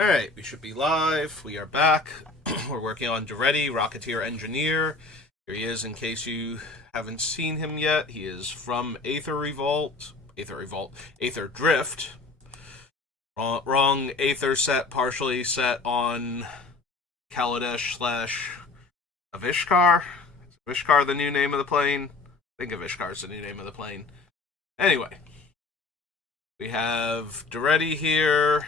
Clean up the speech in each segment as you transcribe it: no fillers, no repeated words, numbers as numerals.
Alright, we should be live. We are back. We're working on Daretti, Rocketeer Engineer. Here he is in case you haven't seen him yet. He is from Aether Drift. Wrong Aether set, partially set on Kaladesh slash Avishkar. Is Avishkar the new name of the plane? I think Avishkar's the new name of the plane. Anyway, we have Daretti here.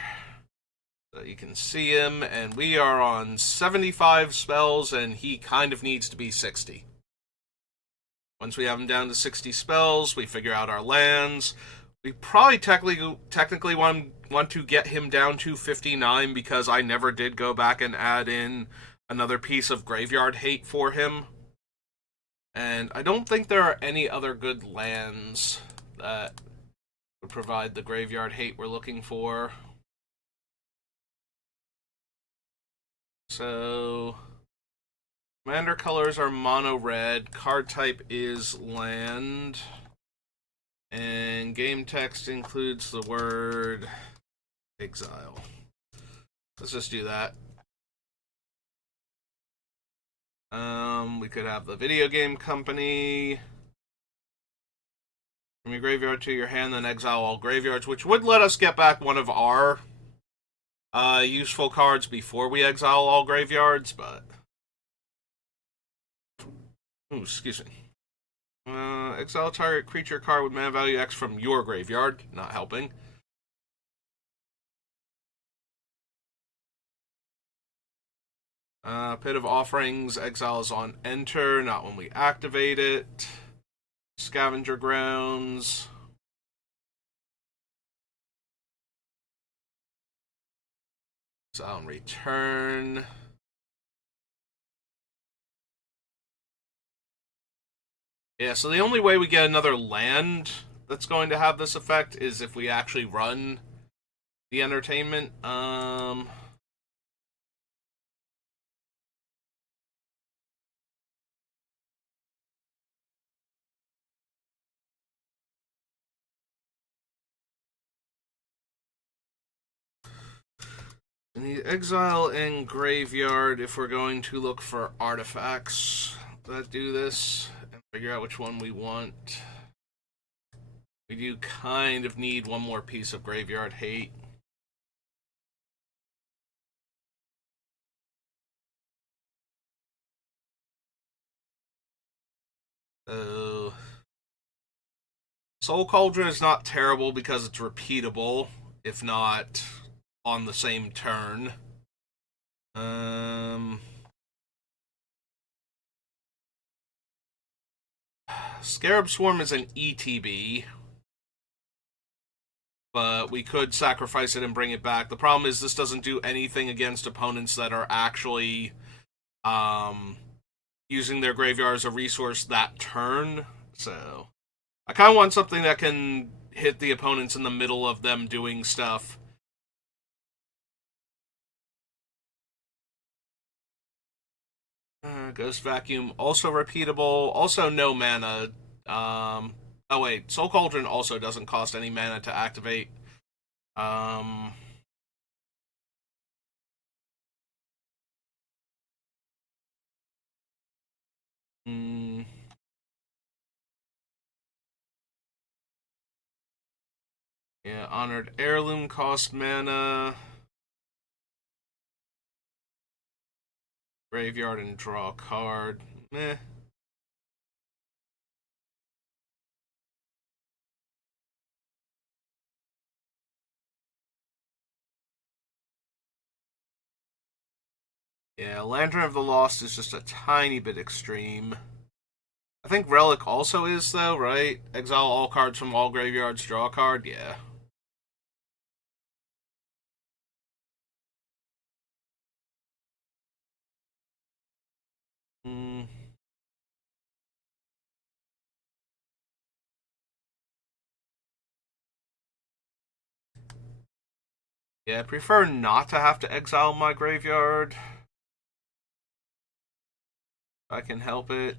You can see him, and we are on 75 spells, and he kind of needs to be 60. Once we have him down to 60 spells, we figure out our lands. We probably technically want to get him down to 59 because I never did go back and add in another piece of graveyard hate for him. And I don't think there are any other good lands that would provide the graveyard hate we're looking for. So, commander colors are mono red, card type is land, and game text includes the word exile. Let's just do that. We could have the video game company. From your graveyard to your hand, then exile all graveyards, which would let us get back one of our useful cards before we exile all graveyards, but... Ooh, excuse me. Exile target creature card with mana value X from your graveyard. Not helping. Pit of Offerings exiles on enter, not when we activate it. Scavenger Grounds. Exile and return. Yeah, so the only way we get another land that's going to have this effect is if we actually run the entertainment. We need exile and graveyard if we're going to look for artifacts that do this and figure out which one we want. We do kind of need one more piece of graveyard hate. So, Soul Cauldron is not terrible because it's repeatable, if not on the same turn. Scarab Swarm is an ETB, but we could sacrifice it and bring it back. The problem is this doesn't do anything against opponents that are actually using their graveyard as a resource that turn. So I kind of want something that can hit the opponents in the middle of them doing stuff. Ghost Vacuum, also repeatable. Also no mana. Oh wait, Soul Cauldron also doesn't cost any mana to activate. Hmm. Yeah, Honored Heirloom cost mana. Graveyard and draw a card. Meh. Yeah, Lantern of the Lost is just a tiny bit extreme. I think Relic also is, though, right? Exile all cards from all graveyards, draw a card? Yeah. Hmm. Yeah, I prefer not to have to exile my graveyard. If I can help it.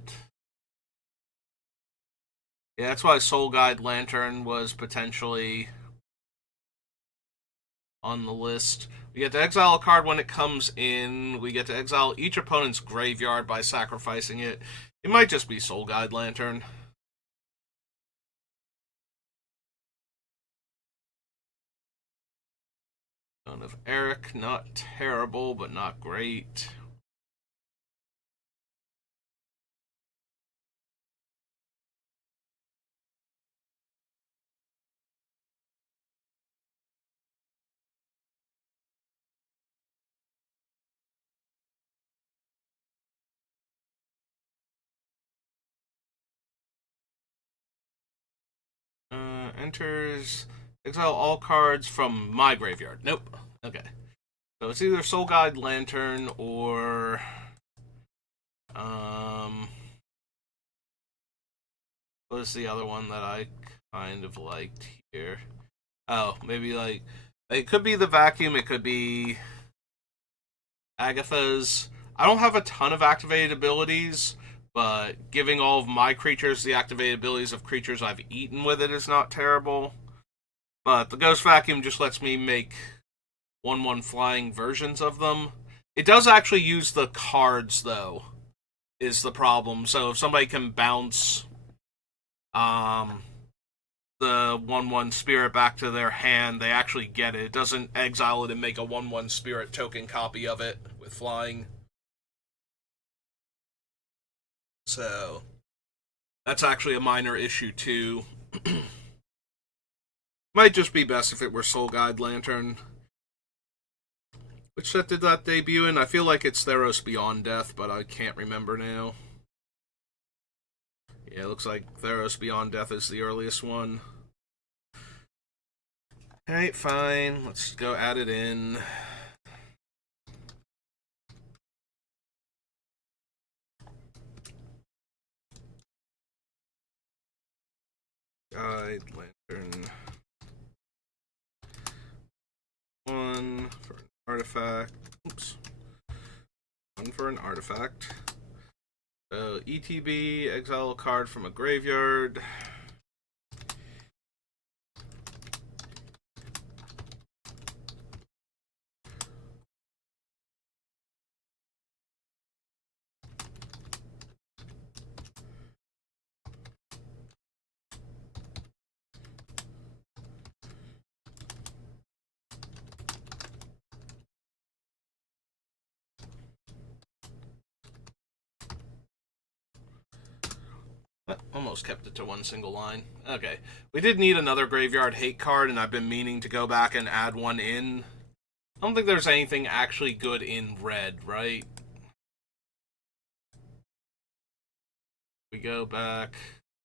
Yeah, that's why Soul Guide Lantern was potentially on the list. We get to exile a card when it comes in. We get to exile each opponent's graveyard by sacrificing it. It might just be Soul Guide Lantern. Son of Eric, not terrible, but not great. Enters, exile all cards from my graveyard. Nope. Okay. So it's either Soul Guide Lantern or what is the other one that I kind of liked here? Oh, maybe like it could be the Vacuum, it could be Agatha's. I don't have a ton of activated abilities, but giving all of my creatures the activated abilities of creatures I've eaten with it is not terrible. But the Ghost Vacuum just lets me make 1/1 flying versions of them. It does actually use the cards, though, is the problem. So if somebody can bounce the 1/1 spirit back to their hand, they actually get it. It doesn't exile it and make a 1/1 spirit token copy of it with flying. So that's actually a minor issue too. Might just be best if it were Soul Guide Lantern. Which set did that debut in? I feel like it's Theros Beyond Death, but I can't remember now. Yeah, it looks like Theros Beyond Death is the earliest one. Alright, fine. Let's go add it in. Guide Lantern. One for an artifact. Oops. One for an artifact. So ETB, exile a card from a graveyard. Almost kept it to one single line. Okay. We did need another graveyard hate card, and I've been meaning to go back and add one in. I don't think there's anything actually good in red, right? We go back.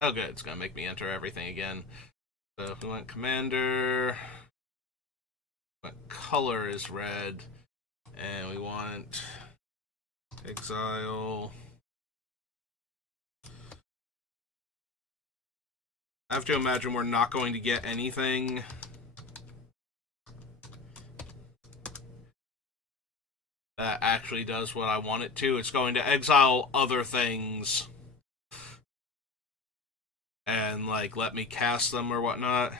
Oh, good. It's going to make me enter everything again. So if we went Commander, color is red, and we want Exile. I have to imagine we're not going to get anything. That actually does what I want it to. It's going to exile other things and, like, let me cast them or whatnot.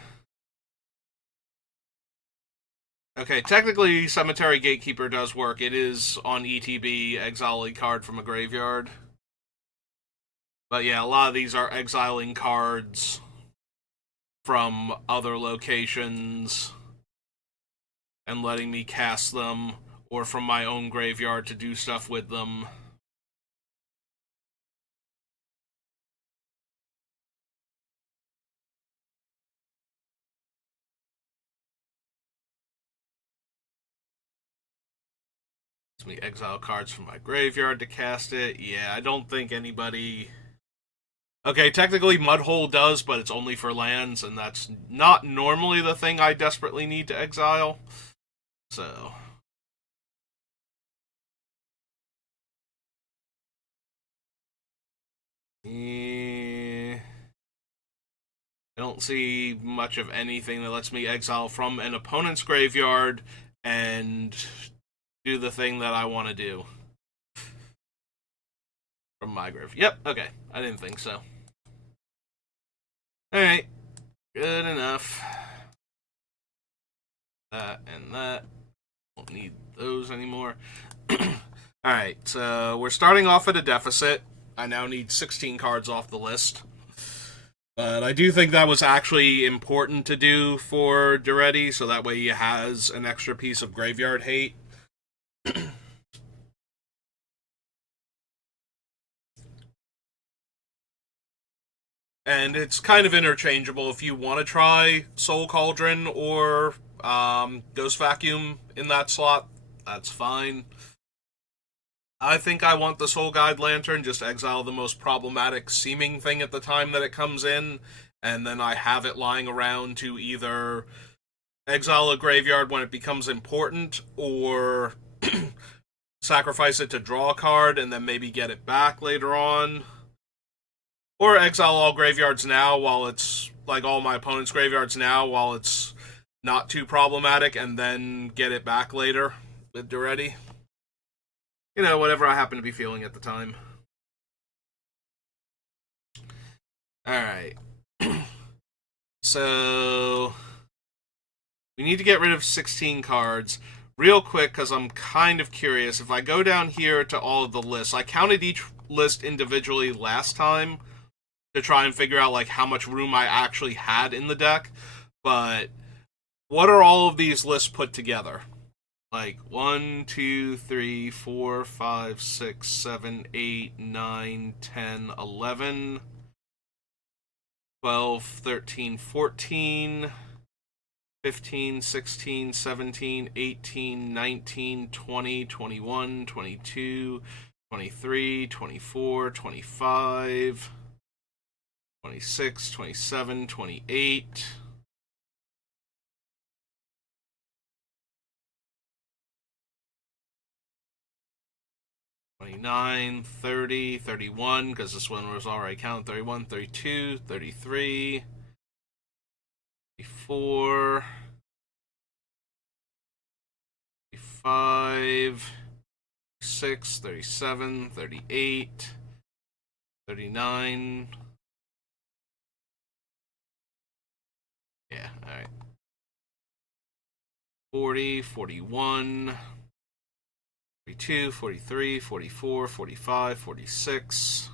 Okay, technically, Cemetery Gatekeeper does work. It is on ETB, exile a card from a graveyard. But yeah, a lot of these are exiling cards from other locations and letting me cast them, or from my own graveyard to do stuff with them. Let me exile cards from my graveyard to cast it. Yeah, I don't think anybody... Okay, technically Mudhole does, but it's only for lands, and that's not normally the thing I desperately need to exile. So... I don't see much of anything that lets me exile from an opponent's graveyard and do the thing that I want to do. From my grave. Yep, okay. I didn't think so. Alright. Good enough. that, and that. Won't need those anymore. Alright, so we're starting off at a deficit. I now need 16 cards off the list. But I do think that was actually important to do for Daretti, so that way he has an extra piece of graveyard hate. And it's kind of interchangeable if you want to try Soul Cauldron or Ghost Vacuum in that slot, that's fine. I think I want the Soul Guide Lantern, just exile the most problematic seeming thing at the time that it comes in, and then I have it lying around to either exile a graveyard when it becomes important, or sacrifice it to draw a card and then maybe get it back later on. Or exile all graveyards now while it's, like all my opponent's graveyards now while it's not too problematic, and then get it back later with Daretti. You know, whatever I happen to be feeling at the time. Alright. So, we need to get rid of 16 cards. Real quick, because I'm kind of curious, if I go down here to all of the lists, I counted each list individually last time to try and figure out, like, how much room I actually had in the deck, but what are all of these lists put together? Like 1, 2, 3, 4, 5, 6, 7, 8, 9, 10, 11, 12, 13, 14, 15, 16, 17, 18, 19, 20, 21, 22, 23, 24, 25, 26, 27, 28. 29, 30, 31, because this one was already counted, 31, 32, 33, 34, 35, 36, 37, 38, 39. Yeah, alright. 40, 41, 42, 43, 44, 45, 46.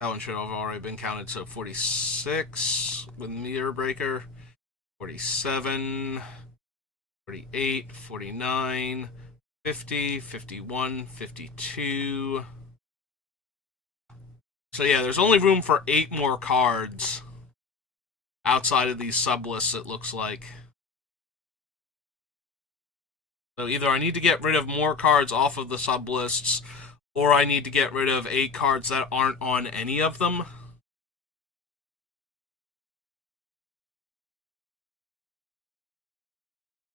That one should have already been counted, so 46 with Meter Breaker. 47, 48, 49, 50, 51, 52. So yeah, there's only room for 8 more cards outside of these sublists, it looks like. So either I need to get rid of more cards off of the sublists, or I need to get rid of 8 cards that aren't on any of them.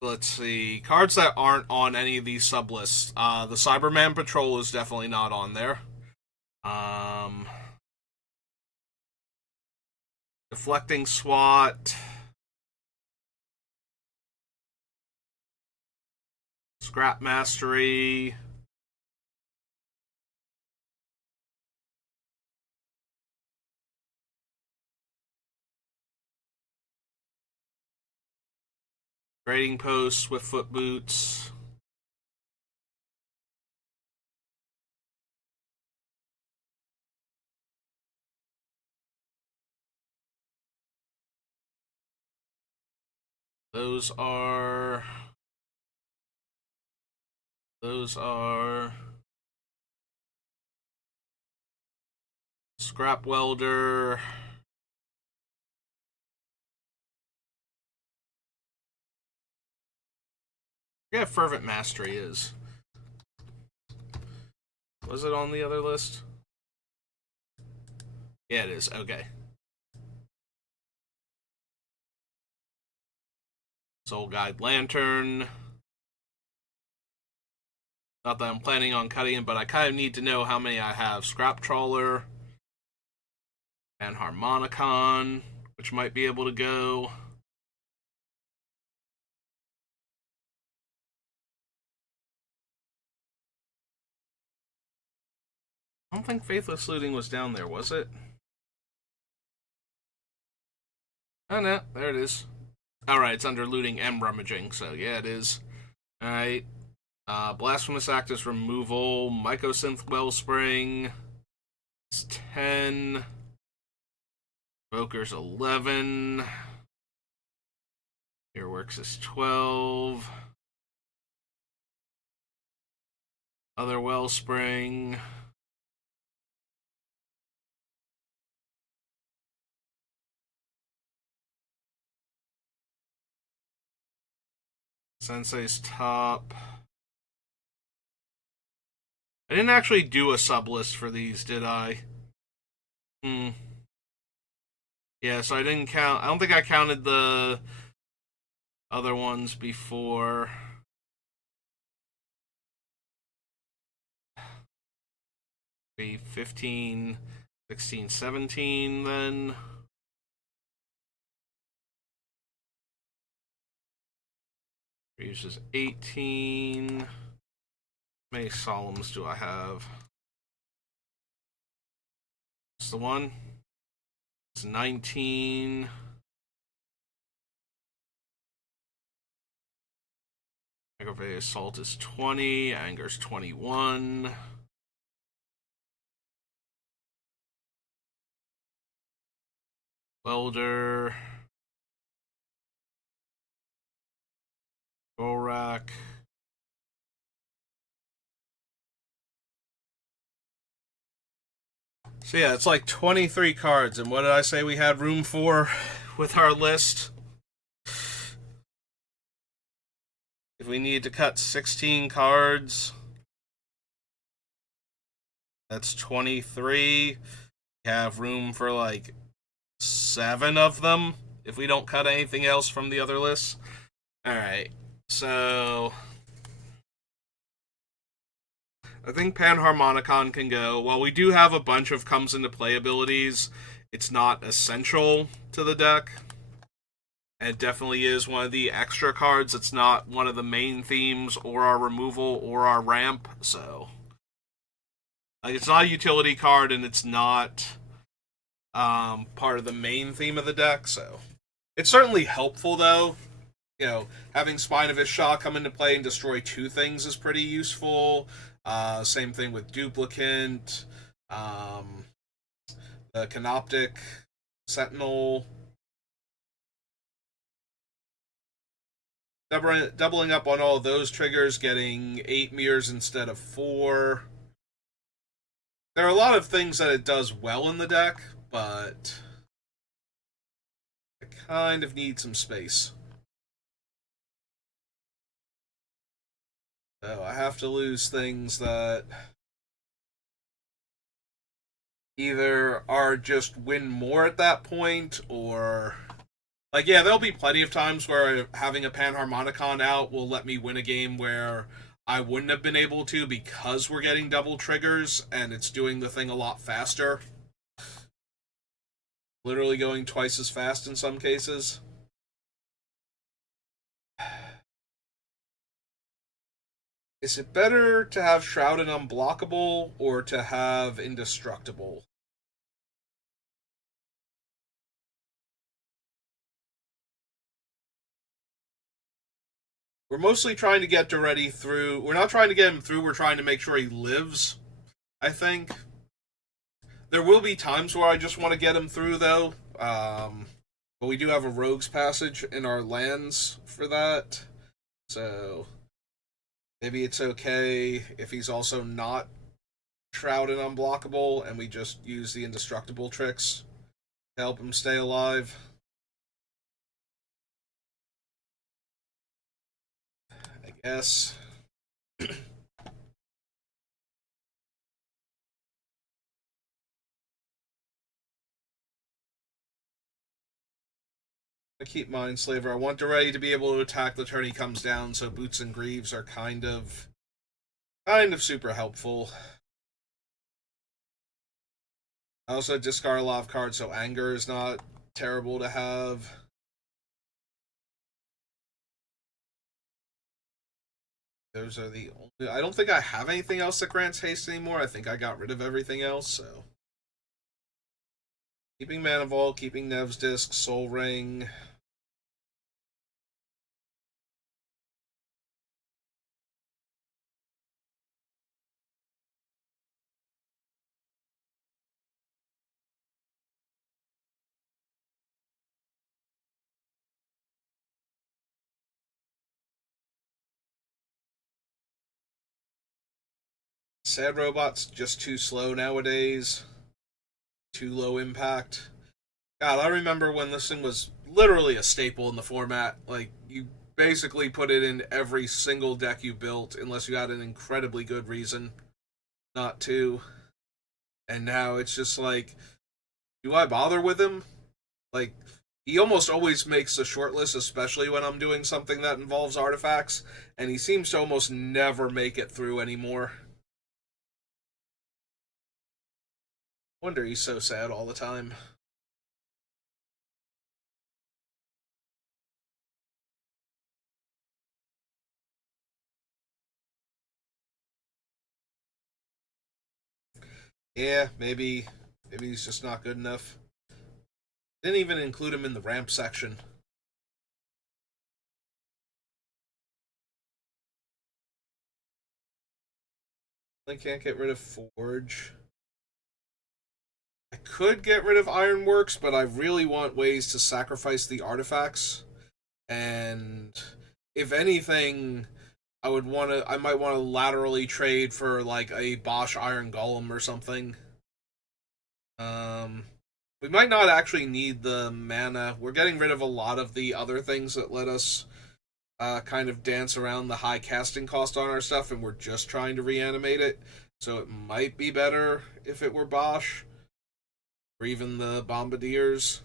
Let's see. Cards that aren't on any of these sublists. The Cyberman Patrol is definitely not on there. Deflecting SWAT. Scrap Mastery. Trading Post, Swiftfoot Boots. Those are Scrap Welder. I forget Fervent Mastery is. Was it on the other list? Yeah, it is. Okay. Soul Guide Lantern. Not that I'm planning on cutting it, but I kind of need to know how many I have. Scrap Trawler. And Harmonicon, which might be able to go. I don't think Faithless Looting was down there, was it? Oh no, there it is. Alright, it's under looting and rummaging, so yeah, it is. Alright. Blasphemous Act is removal. Mycosynth Wellspring is 10. Evoker's 11. Earworks is 12. Other Wellspring. Sensei's top. I didn't actually do a sublist for these, did I? Yeah, so I didn't count. I don't think I counted the other ones before. Be 15, 16, 17 then. Reeves is 18. How many solemns do I have? It's the one. It's 19. Aggravated assault is 20. Anger's 21. Welder. Gorak. So yeah, it's like 23 cards, and what did I say we had room for with our list? If we need to cut 16 cards, that's 23. We have room for like 7 of them if we don't cut anything else from the other lists. Alright, so I think Panharmonicon can go. While we do have a bunch of comes into play abilities, it's not essential to the deck. And it definitely is one of the extra cards. It's not one of the main themes or our removal or our ramp. So, like, it's not a utility card, and it's not part of the main theme of the deck. So, it's certainly helpful, though. You know, having Spine of Ishah come into play and destroy 2 things is pretty useful. Same thing with Duplicant, the Canoptic Sentinel. Doubling up on all of those triggers, getting 8 mirrors instead of 4. There are a lot of things that it does well in the deck, but I kind of need some space. So I have to lose things that either are just win more at that point, or like, yeah, there'll be plenty of times where having a Panharmonicon out will let me win a game where I wouldn't have been able to because we're getting double triggers and it's doing the thing a lot faster. Literally going twice as fast in some cases. Is it better to have Shroud and Unblockable or to have Indestructible? We're mostly trying to get Daretti through. We're not trying to get him through, we're trying to make sure he lives, I think. There will be times where I just want to get him through, though. But we do have a Rogue's Passage in our lands for that. So maybe it's okay if he's also not Shroud and Unblockable, and we just use the Indestructible tricks to help him stay alive. I guess. I keep Mindslaver. I want Daretti to be able to attack the turn he comes down, so Boots and Greaves are kind of super helpful. I also discard a lot of cards, so Anger is not terrible to have. Those are the only... I don't think I have anything else that grants haste anymore. I think I got rid of everything else, so... Keeping Mana Vault, keeping Nev's Disc, Soul Ring... Sad Robot's just too slow nowadays. Too low impact. God, I remember when this thing was literally a staple in the format. Like, you basically put it in every single deck you built, unless you had an incredibly good reason not to. And now it's just like, do I bother with him? Like, he almost always makes the short list, especially when I'm doing something that involves artifacts, and he seems to almost never make it through anymore. Wonder he's so sad all the time. Yeah, maybe he's just not good enough. Didn't even include him in the ramp section. I can't get rid of Forge. I could get rid of Ironworks, but I really want ways to sacrifice the artifacts. And if anything, I might want to laterally trade for like a Bosch Iron Golem or something. Um, we might not actually need the mana. We're getting rid of a lot of the other things that let us kind of dance around the high casting cost on our stuff, and we're just trying to reanimate it. So it might be better if it were Bosch or even the Bombardiers.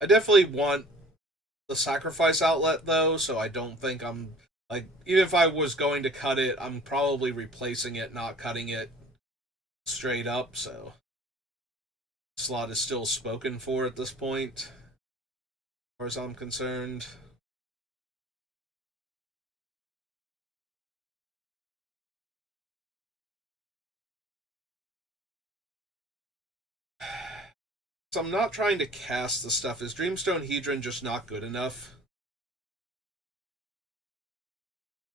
I definitely want the sacrifice outlet though, so I don't think I'm like, even if I was going to cut it, I'm probably replacing it, not cutting it straight up. So slot is still spoken for at this point, as far as I'm concerned. So I'm not trying to cast the stuff. Is Dreamstone Hedron just not good enough?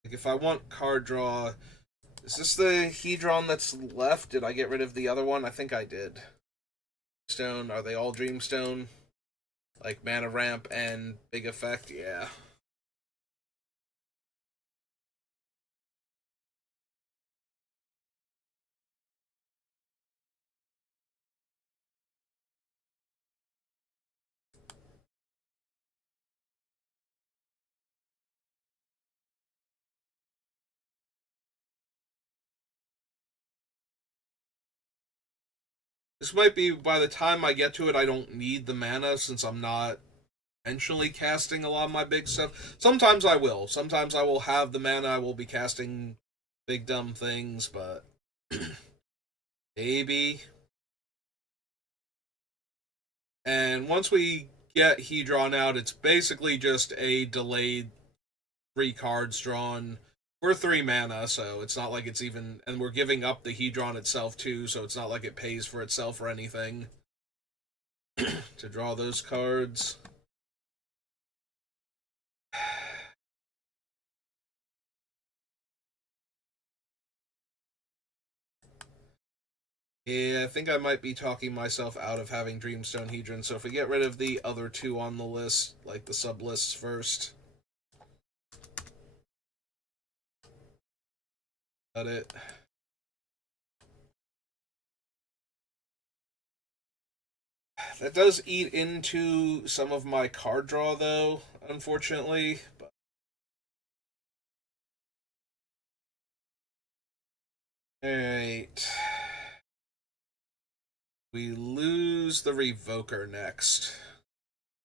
Like, if I want card draw, is this the Hedron that's left? Did I get rid of the other one? I think I did. Stone, are they all Dreamstone? Like mana ramp and big effect? Yeah. This might be, by the time I get to it, I don't need the mana since I'm not intentionally casting a lot of my big stuff. Sometimes I will. Sometimes I will have the mana, I will be casting big dumb things, but maybe. And once we get Hedron out, it's basically just a delayed 3 cards drawn for 3 mana, so it's not like it's even. And we're giving up the Hedron itself too, so it's not like it pays for itself or anything to draw those cards. Yeah, I think I might be talking myself out of having Dreamstone Hedron, so if we get rid of the other 2 on the list, like the sub lists first. Got it. That does eat into some of my card draw, though, unfortunately. But alright. We lose the Revoker next.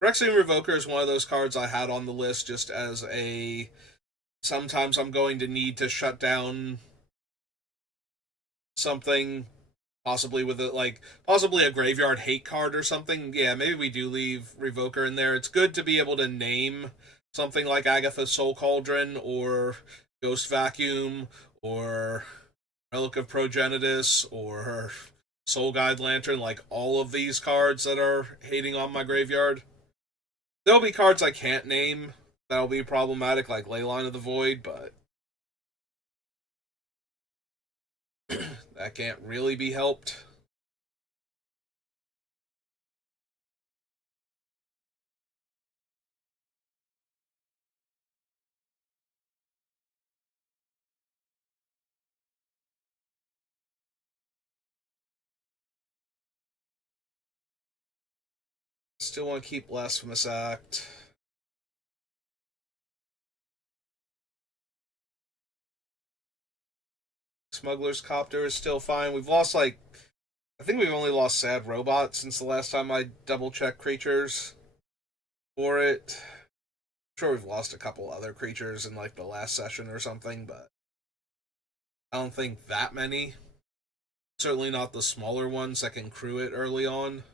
Phyrexian Revoker is one of those cards I had on the list just as a. Sometimes I'm going to need to shut down something, possibly with it, like possibly a graveyard hate card or something. Yeah, maybe we do leave Revoker in there. It's good to be able to name something like Agatha's Soul Cauldron or Ghost Vacuum or Relic of Progenitus or Soul Guide Lantern, like all of these cards that are hating on my graveyard. There'll be cards I can't name that'll be problematic, like Leyline of the Void, but That can't really be helped. Still want to keep Blasphemous Act. Smuggler's Copter is still fine. We've lost, like, I think we've only lost Sad Robot since the last time I double checked creatures for it. I'm sure we've lost a couple other creatures in, like, the last session or something, but I don't think that many. Certainly not the smaller ones that can crew it early on.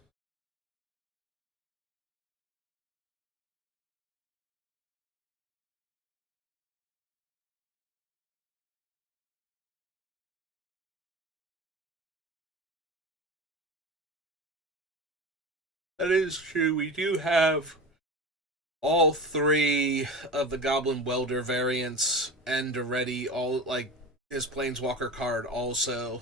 That is true. We do have all three of the Goblin Welder variants and Daretti, all, like, his Planeswalker card also.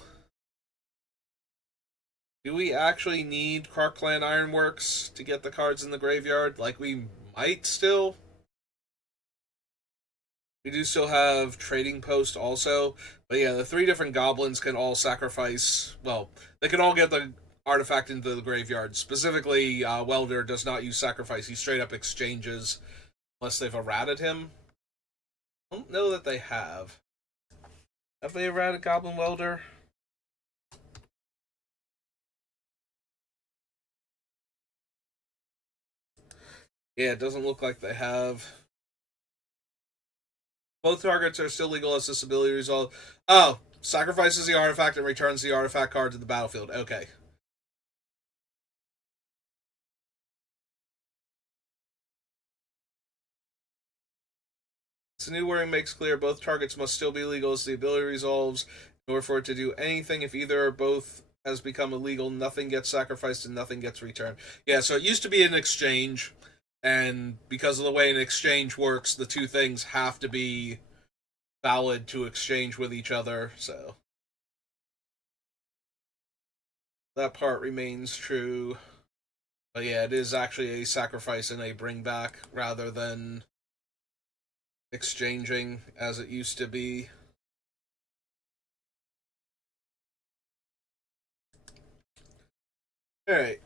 Do we actually need Krark-Clan Ironworks to get the cards in the graveyard? Like, we might still. We do still have Trading Post also. But yeah, the three different goblins can all sacrifice. Well, they can all get the artifact into the graveyard. Specifically, Welder does not use sacrifice. He straight up exchanges unless they've errated him. I don't know that they have. Have they errated Goblin Welder? Yeah, it doesn't look like they have. Both targets are still legal as this ability result. Oh, sacrifices the artifact and returns the artifact card to the battlefield. Okay. This new wording makes clear both targets must still be legal as the ability resolves. In order for it to do anything, if either or both has become illegal, nothing gets sacrificed and nothing gets returned. Yeah, so it used to be an exchange, and because of the way an exchange works, the two things have to be valid to exchange with each other, so that part remains true. But yeah, it is actually a sacrifice and a bring back rather than exchanging as it used to be. Alright.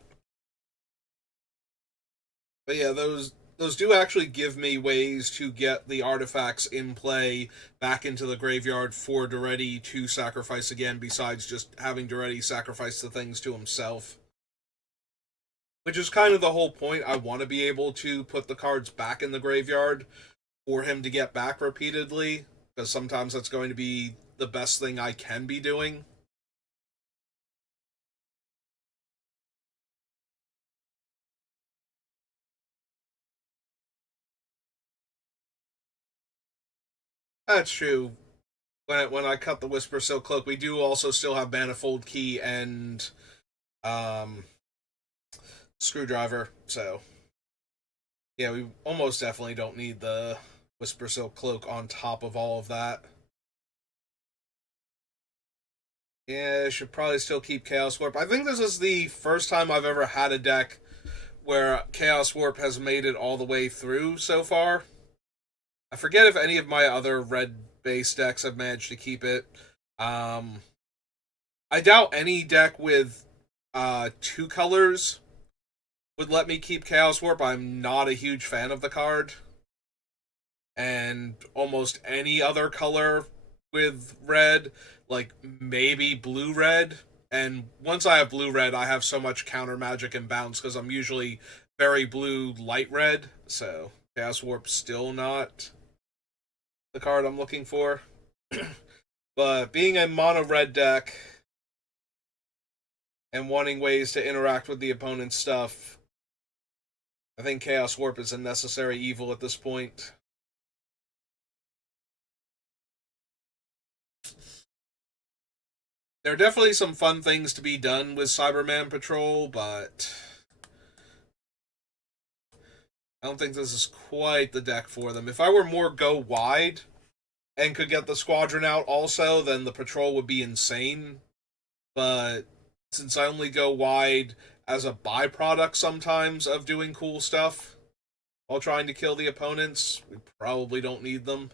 But yeah, those do actually give me ways to get the artifacts in play back into the graveyard for Daretti to sacrifice again, besides just having Daretti sacrifice the things to himself. Which is kind of the whole point. I want to be able to put the cards back in the graveyard for him to get back repeatedly, because sometimes that's going to be the best thing I can be doing. That's true. When I cut the Whisper Silk Cloak, we do also still have Manifold Key and um, Screwdriver, so yeah, we almost definitely don't need the Whisper Silk Cloak on top of all of that. Yeah, I should probably still keep Chaos Warp. I think this is the first time I've ever had a deck where Chaos Warp has made it all the way through so far. I forget if any of my other red base decks have managed to keep it. Um, I doubt any deck with two colors would let me keep Chaos Warp. I'm not a huge fan of the card. And almost any other color with red, like maybe blue red. And once I have blue red, I have so much counter magic and bounce because I'm usually very blue light red. So Chaos Warp's still not the card I'm looking for. But being a mono red deck and wanting ways to interact with the opponent's stuff, I think Chaos Warp is a necessary evil at this point. There are definitely some fun things to be done with Cyberman Patrol, but I don't think this is quite the deck for them. If I were more go wide and could get the Squadron out also, then the Patrol would be insane. but since I only go wide as a byproduct sometimes of doing cool stuff while trying to kill the opponents, we probably don't need them.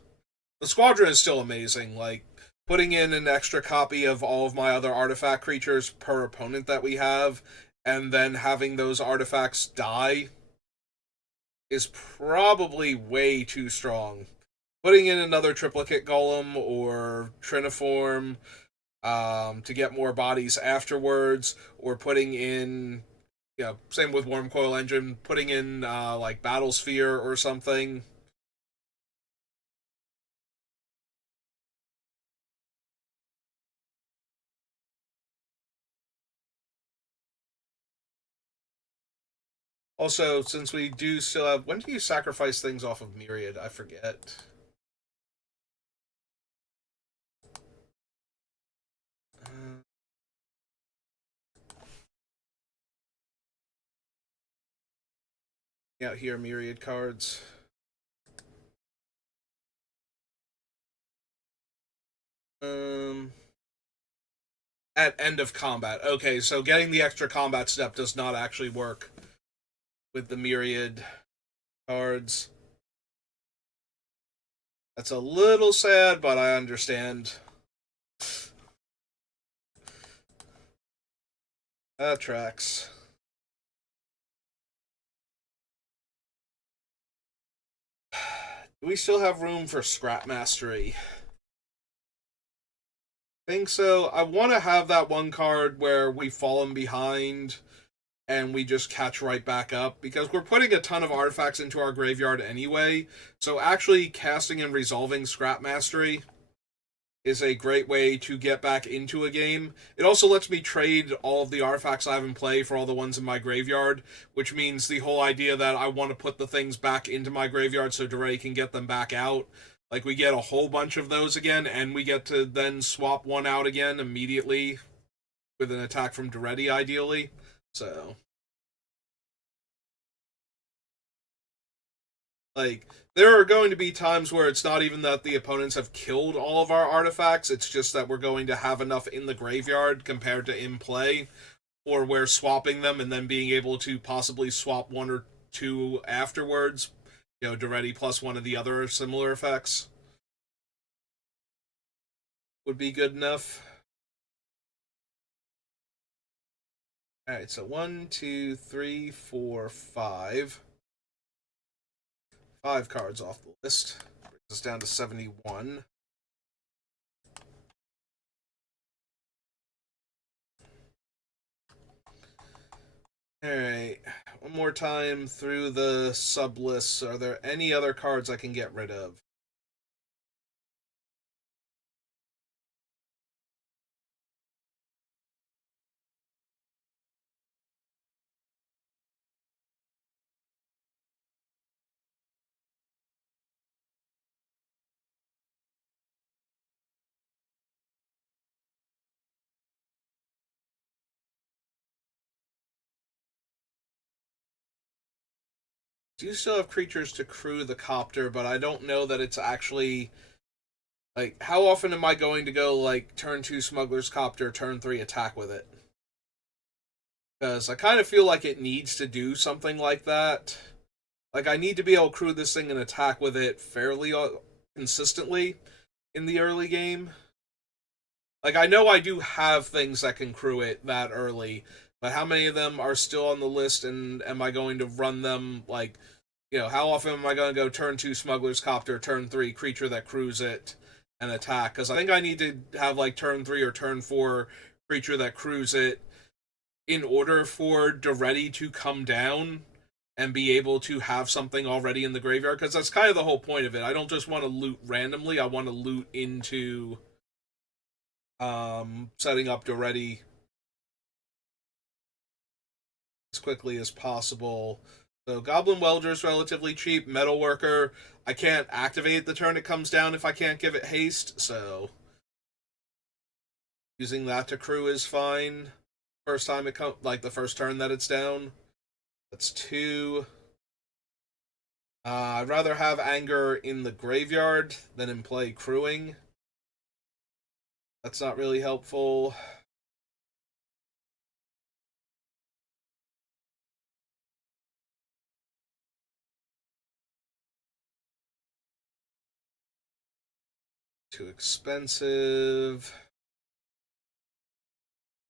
The squadron is still amazing. Like, putting in an extra copy of all of my other artifact creatures per opponent that we have, and then having those artifacts die is probably way too strong. Putting in another triplicate golem or triniform to get more bodies afterwards, or putting in, same with Worm Coil Engine, putting in like Battle Sphere or something. Also, since we do still have, when do you sacrifice things off of Myriad? I forget. Out here, Myriad cards. Um, at end of combat. Okay, so getting the extra combat step does not actually work with the Myriad cards. That's a little sad, but I understand. That tracks. Do we still have room for Scrap Mastery? I think so. I want to have that one card where we've fallen behind and we just catch right back up, because we're putting a ton of artifacts into our graveyard anyway. So actually casting and resolving Scrap Mastery is a great way to get back into a game. It also lets me trade all of the artifacts I have in play for all the ones in my graveyard, which means the whole idea that I want to put the things back into my graveyard so Daretti can get them back out. Like, we get a whole bunch of those again, and we get to then swap one out again immediately with an attack from Daretti, ideally. So, like, there are going to be times where it's not even that the opponents have killed all of our artifacts, it's just that we're going to have enough in the graveyard compared to in play, or we're swapping them and then being able to possibly swap one or two afterwards. Daretti plus one of the other similar effects would be good enough. Alright, so 1, 2, 3, 4, 5. 5 cards off the list. Brings us down to 71. Alright, one more time through the sub lists. Are there any other cards I can get rid of? Do you still have creatures to crew the copter, but I don't know that it's actually, like, how often am I going to go, like, turn 2 Smuggler's Copter, turn 3 attack with it? Because I kind of feel like it needs to do something like that. Like, I need to be able to crew this thing and attack with it fairly consistently in the early game. Like, I know I do have things that can crew it that early, but how many of them are still on the list, and am I going to run them, like, how often am I going to go turn 2 Smuggler's Copter, turn 3 creature that crews it, and attack? Because I think I need to have, like, turn 3 or turn 4 creature that crews it in order for Daretti to come down and be able to have something already in the graveyard, because that's kind of the whole point of it. I don't just want to loot randomly, I want to loot into setting up Daretti as quickly as possible. So Goblin Welder is relatively cheap. Metalworker, I can't activate the turn it comes down if I can't give it haste, so using that to crew is fine. First time it comes, like the first turn that it's down. That's 2. I'd rather have Anger in the graveyard than in play crewing. That's not really helpful. too expensive.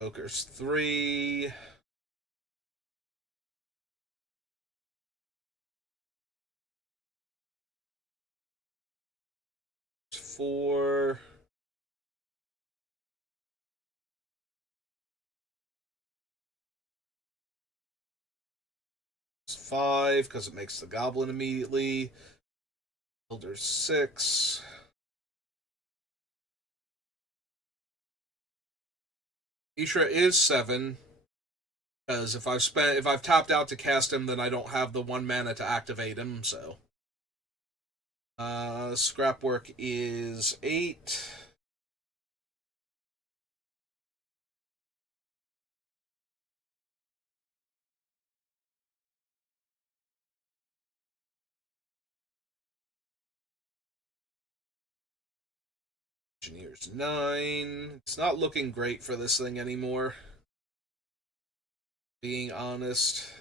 Poker's 3. It's 4. It's 5 because it makes the goblin immediately. Builder's 6. Ishra is 7. Because if I've tapped out to cast him, then I don't have the 1 mana to activate him, so. Scrapwork is 8. Engineer's 9. It's not looking great for this thing anymore, being honest.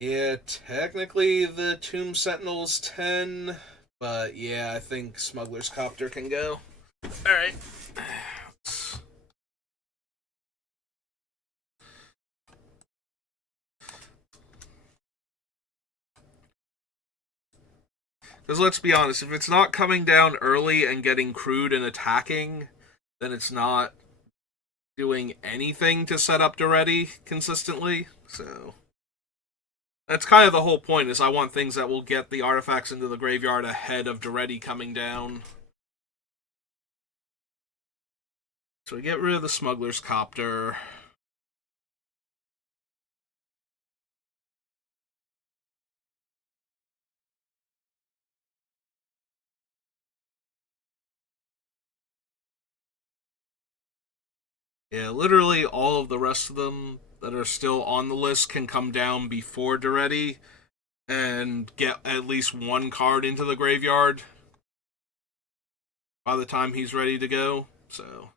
Yeah, technically the Tomb Sentinel's 10, but yeah, I think Smuggler's Copter can go. Alright. Because let's be honest, if it's not coming down early and getting crude and attacking, then it's not doing anything to set up Daretti consistently. So that's kind of the whole point, is I want things that will get the artifacts into the graveyard ahead of Daretti coming down. So we get rid of the Smuggler's Copter. Yeah, literally all of the rest of them that are still on the list can come down before Daretti and get at least 1 card into the graveyard by the time he's ready to go. So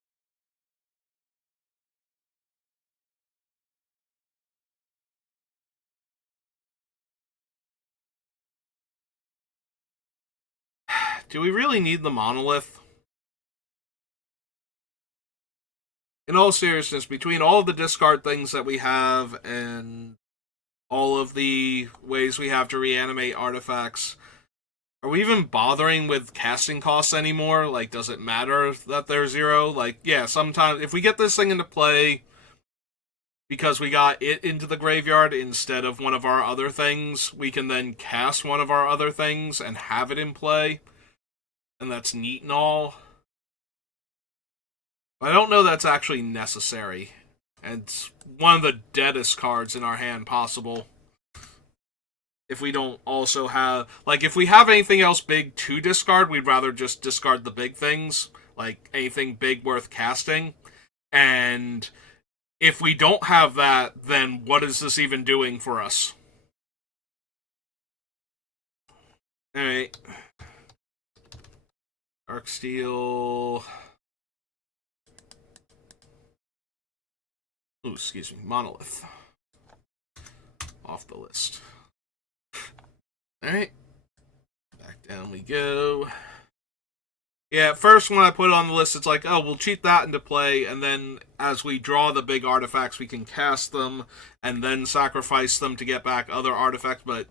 do we really need the monolith? In all seriousness, between all of the discard things that we have and all of the ways we have to reanimate artifacts, are we even bothering with casting costs anymore? Like, does it matter that they're 0? Like, yeah, sometimes if we get this thing into play because we got it into the graveyard instead of one of our other things, we can then cast one of our other things and have it in play. And that's neat and all. But I don't know that's actually necessary. And it's one of the deadest cards in our hand possible. If we don't also have... Like, if we have anything else big to discard, we'd rather just discard the big things. Like, anything big worth casting. And if we don't have that, then what is this even doing for us? Alright. Darksteel. Ooh, excuse me. Monolith. Off the list. Alright. Back down we go. Yeah, at first when I put it on the list, it's like, oh, we'll cheat that into play, and then as we draw the big artifacts, we can cast them, and then sacrifice them to get back other artifacts, but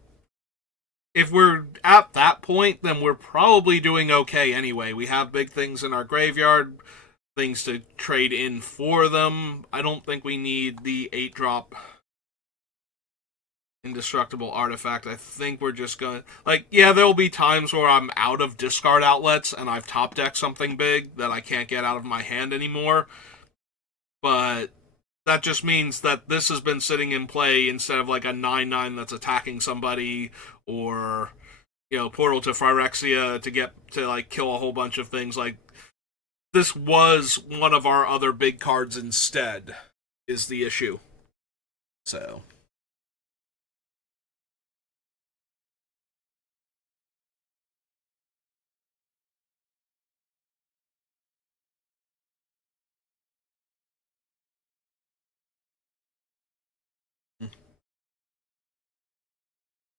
if we're at that point, then we're probably doing okay anyway. We have big things in our graveyard, things to trade in for them. I don't think we need the 8-drop indestructible artifact. I think we're just gonna... Like, yeah, there'll be times where I'm out of discard outlets and I've top decked something big that I can't get out of my hand anymore. But that just means that this has been sitting in play instead of like a 9/9 that's attacking somebody, or, you know, Portal to Phyrexia to get to like kill a whole bunch of things. Like, this was one of our other big cards instead, is the issue. So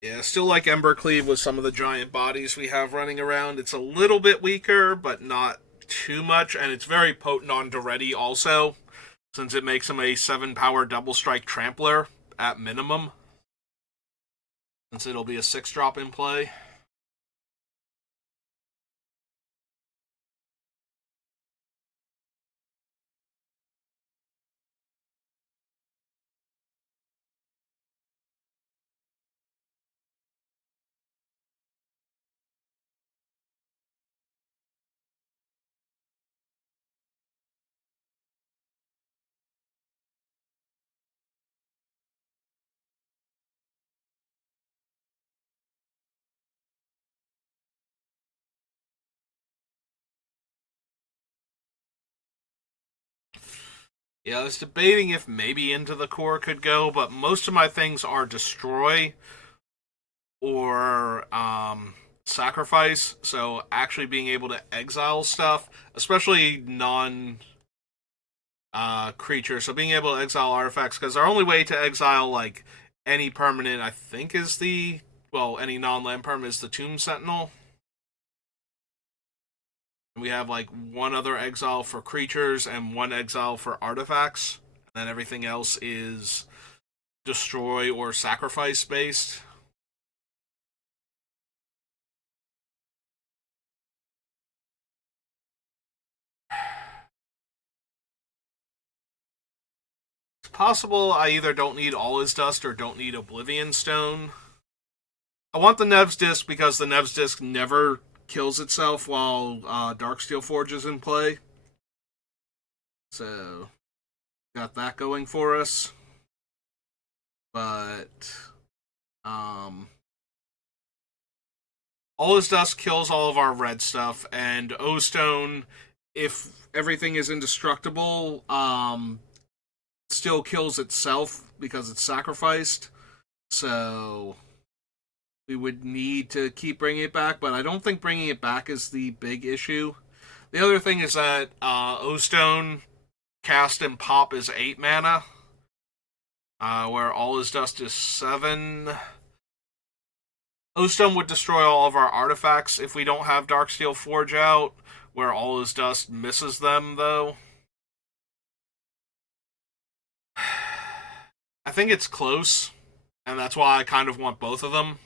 Yeah, still like Embercleave with some of the giant bodies we have running around. It's a little bit weaker, but not too much, and it's very potent on Daretti also, since it makes him a 7 power double strike trampler at minimum, since it'll be a 6 drop in play. Yeah, I was debating if maybe Into the Core could go, but most of my things are Destroy or Sacrifice. So actually being able to exile stuff, especially non creatures, so being able to exile artifacts, because our only way to exile like any permanent, I think, is the any non-land permanent is the Tomb Sentinel. We have like one other exile for creatures and one exile for artifacts, and then everything else is destroy or sacrifice based. It's possible I either don't need All Is Dust or don't need Oblivion Stone. I want the Nev's Disc because the Nev's Disc never kills itself while Darksteel Forge is in play. So, got that going for us. But, All Is Dust kills all of our red stuff, and O-Stone, if everything is indestructible, still kills itself because it's sacrificed. So we would need to keep bringing it back, but I don't think bringing it back is the big issue. The other thing is that O-Stone cast and pop is 8 mana, where All Is Dust is 7. O-Stone would destroy all of our artifacts if we don't have Darksteel Forge out, where All Is Dust misses them, though. I think it's close, and that's why I kind of want both of them.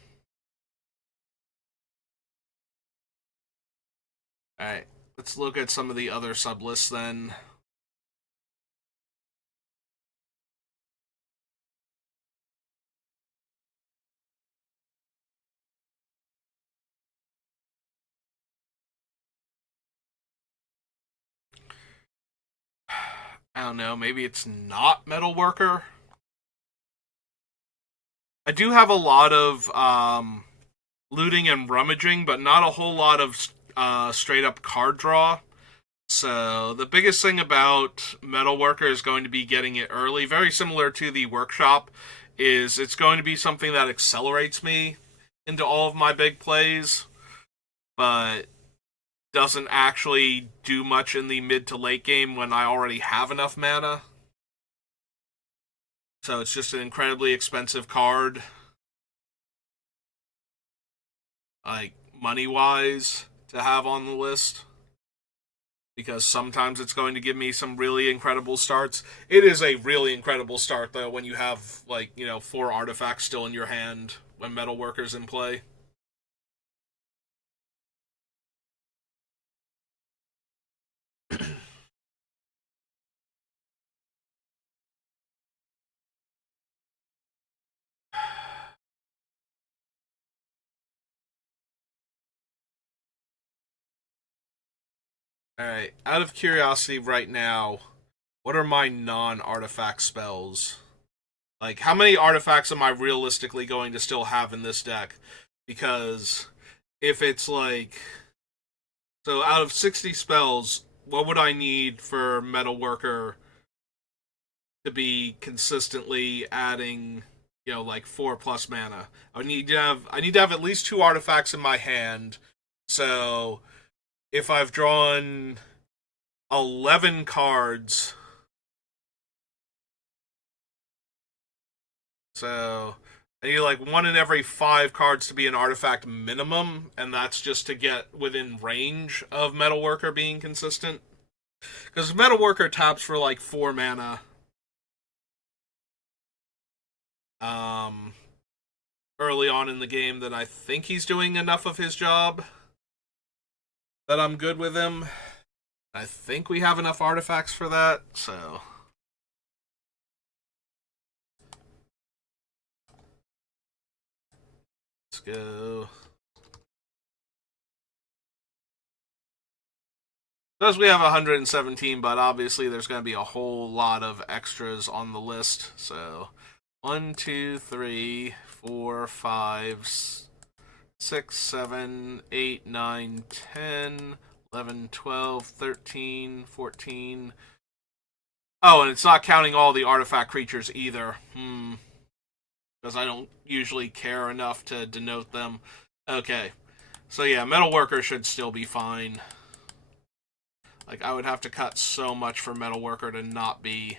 Alright, let's look at some of the other sublists then. I don't know, maybe it's not Metalworker. I do have a lot of looting and rummaging, but not a whole lot of straight up card draw. So the biggest thing about Metalworker is going to be getting it early. Very similar to the workshop, is it's going to be something that accelerates me into all of my big plays, but doesn't actually do much in the mid to late game when I already have enough mana. So it's just an incredibly expensive card, like money wise, to have on the list. Because sometimes it's going to give me some really incredible starts. It is a really incredible start, though, when you have, 4 artifacts still in your hand when Metalworker's in play. Alright, out of curiosity right now, what are my non-artifact spells? Like, how many artifacts am I realistically going to still have in this deck? Because if it's like... So out of 60 spells, what would I need for Metalworker to be consistently adding, 4 plus mana? I need to have at least 2 artifacts in my hand. So if I've drawn 11 cards, so I need like 1 in every 5 cards to be an artifact minimum, and that's just to get within range of Metalworker being consistent. Because Metalworker taps for like 4 mana. Um, Early on in the game, that I think he's doing enough of his job that I'm good with him. I think we have enough artifacts for that, so let's go. Because we have 117, but obviously there's going to be a whole lot of extras on the list. So 1, 2, 3, 4, 5, 6, 7, 8, 9, 10, 11, 12, 13, 14. Oh, and it's not counting all the artifact creatures either. Because I don't usually care enough to denote them. Okay. So yeah, Metalworker should still be fine. Like, I would have to cut so much for Metalworker to not be.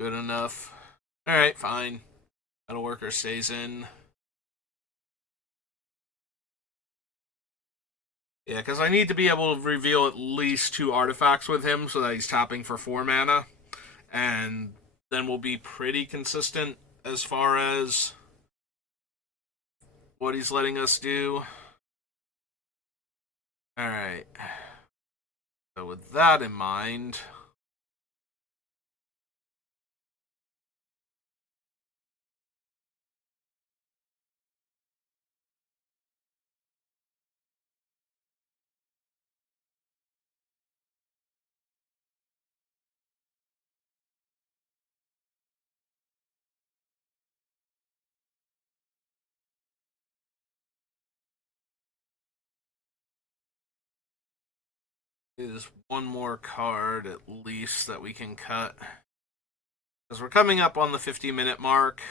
Good enough. Alright, fine. Metalworker stays in. Yeah, because I need to be able to reveal at least 2 artifacts with him so that he's tapping for 4 mana. And then we'll be pretty consistent as far as what he's letting us do. Alright. So with that in mind, is one more card at least that we can cut. Because we're coming up on the 50-minute mark.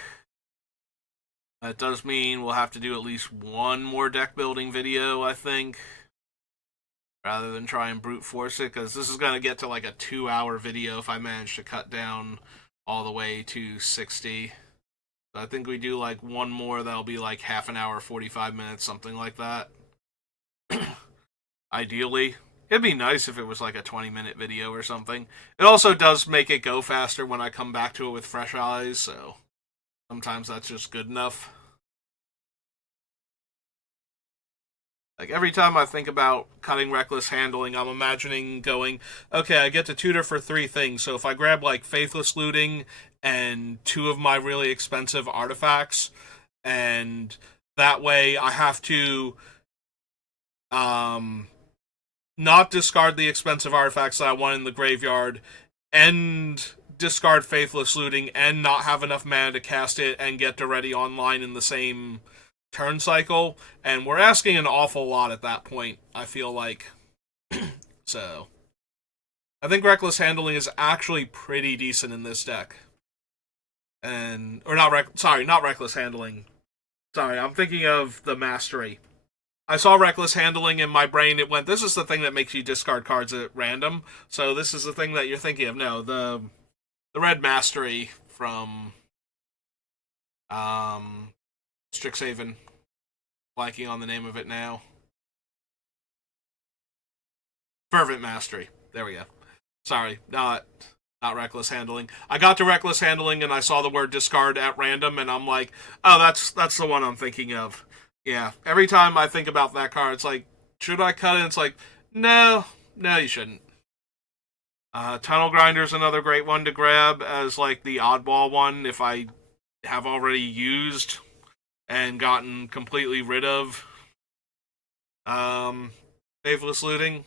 That does mean we'll have to do at least one more deck building video, I think. Rather than try and brute force it, because this is going to get to like a 2-hour video if I manage to cut down all the way to 60. So I think we do like one more that'll be like half an hour, 45 minutes, something like that. Ideally. It'd be nice if it was like a 20-minute video or something. It also does make it go faster when I come back to it with fresh eyes, so sometimes that's just good enough. Like, every time I think about cutting Reckless Handling, I'm imagining going, okay, I get to tutor for 3 things, so if I grab, like, Faithless Looting and 2 of my really expensive artifacts, and that way I have to, not discard the expensive artifacts that I want in the graveyard, and discard Faithless Looting, and not have enough mana to cast it, and get Daretti online in the same turn cycle, and we're asking an awful lot at that point, I feel like. So I think Reckless Handling is actually pretty decent in this deck. And not Reckless Handling. Sorry, I'm thinking of the Mastery. I saw Reckless Handling in my brain, it went, this is the thing that makes you discard cards at random. So this is the thing that you're thinking of. No, the Red Mastery from Strixhaven. Blanking on the name of it now. Fervent Mastery. There we go. Sorry, not Reckless Handling. I got to Reckless Handling and I saw the word discard at random, and I'm like, oh, that's the one I'm thinking of. Yeah, every time I think about that card, it's like, should I cut it? It's like, no, you shouldn't. Tunnel Grinder's another great one to grab as like the oddball one if I have already used and gotten completely rid of Faithless Looting,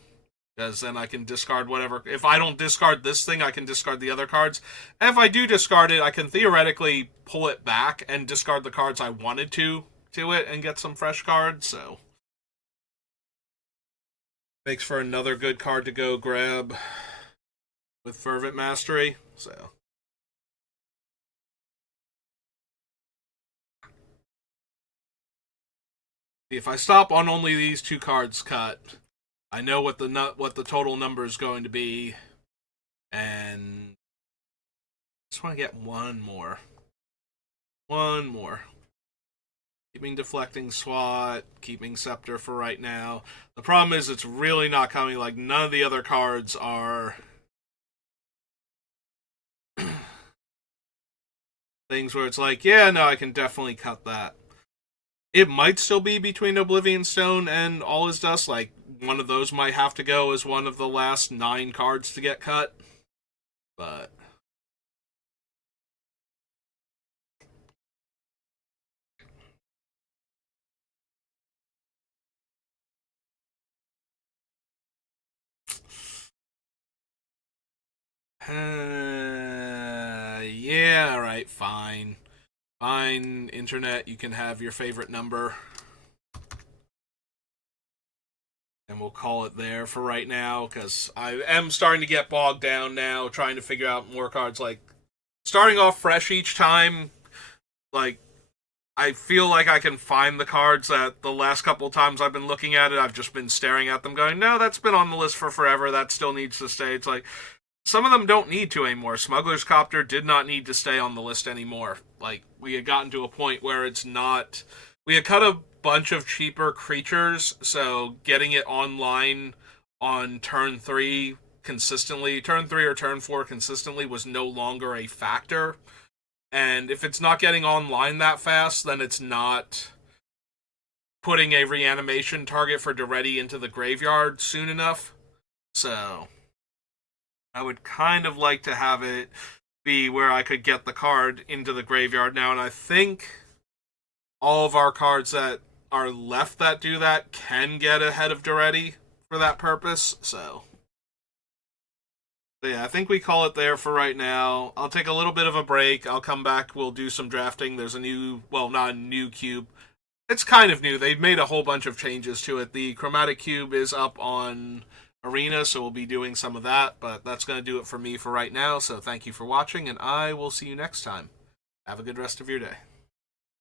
because then I can discard whatever. If I don't discard this thing, I can discard the other cards. And if I do discard it, I can theoretically pull it back and discard the cards I wanted to it and get some fresh cards, so makes for another good card to go grab with Fervent Mastery, so if I stop on only these 2 cards cut, I know what the total number is going to be, and I just want to get one more. One more. Keeping Deflecting SWAT, keeping Scepter for right now. The problem is it's really not coming. Like, none of the other cards are things where it's like, yeah, no, I can definitely cut that. It might still be between Oblivion Stone and All Is Dust. Like, one of those might have to go as one of the last 9 cards to get cut. But yeah, alright, fine. Fine, Internet, you can have your favorite number. And we'll call it there for right now, because I am starting to get bogged down now, trying to figure out more cards. Like, starting off fresh each time, like, I feel like I can find the cards that the last couple of times I've been looking at it, I've just been staring at them going, no, that's been on the list for forever, that still needs to stay. It's like, some of them don't need to anymore. Smuggler's Copter did not need to stay on the list anymore. Like, we had gotten to a point where it's not... We had cut a bunch of cheaper creatures, so getting it online on turn 3 consistently, turn 3 or turn 4 consistently was no longer a factor. And if it's not getting online that fast, then it's not putting a reanimation target for Daretti into the graveyard soon enough. So I would kind of like to have it be where I could get the card into the graveyard now, and I think all of our cards that are left that do that can get ahead of Daretti for that purpose, so yeah, I think we call it there for right now. I'll take a little bit of a break. I'll come back. We'll do some drafting. There's a new, well, not a new cube. It's kind of new. They've made a whole bunch of changes to it. The Chromatic Cube is up on Arena, so we'll be doing some of that, but that's going to do it for me for right now, so thank you for watching, and I will see you next time. Have a good rest of your day.